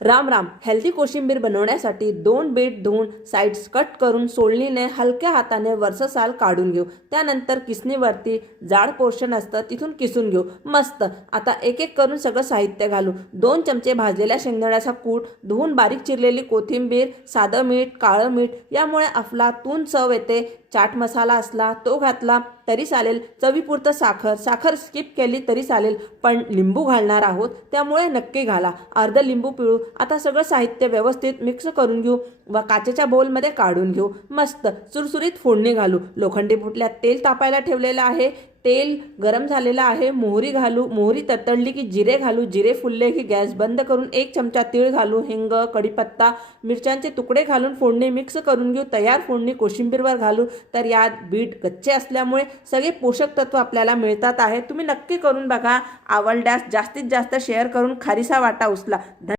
Ram Ram. Healthy कोशिंबीर बनवण्यासाठी दोन बीट धुवून साईड्स कट करून सोलणीने हलक्या हाताने वर्षसाल काढून घेऊ. त्यानंतर किसणीवरती जाड पोर्शन असतं तिथून किसून घेऊ. मस्त. आता एक एक करून सगळं साहित्य घालू. दोन चमचे भाजलेल्या शेंगदाण्याचा कूट धुवून बारीक चिरलेली कोथिंबीर साधं मीठ काळं मीठ यामुळे अफलातून चव येते. चाट मसाला असला तो घातला तरी चालेल. चवीपुरतं साखर. साखर स्किप केली तरी चालेल. पण लिंबू घालणार आहोत त्यामुळे नक्की घाला. अर्ध लिंबू पिळू. आता सगळं साहित्य व्यवस्थित मिक्स करून घेऊ. व काचेच्या बोलमध्ये काढून घेऊ. मस्त. सुरसुरीत फोडणी घालू. लोखंडी पुटल्यात तेल तापायला ठेवलेलं आहे. तेल गरम झालेलं आहे. मोहरी घालू मोहरी तडतडली की जिरे घालू. जिरे फुलले की गॅस बंद करून एक चमचा तीळ घालू. हिंग कढीपत्ता मिरच्यांचे तुकडे घालून फोडणी मिक्स करून घेऊ. तयार फोडणी कोशिंबीरवर घालू. तर यात बीट कच्चे असल्यामुळे सगळे पोषक तत्व आपल्याला मिळतात आहे. तुम्ही नक्की करून बघा. आवडल्यास जास्तीत जास्त शेअर करून खारीसा वाटा उचला.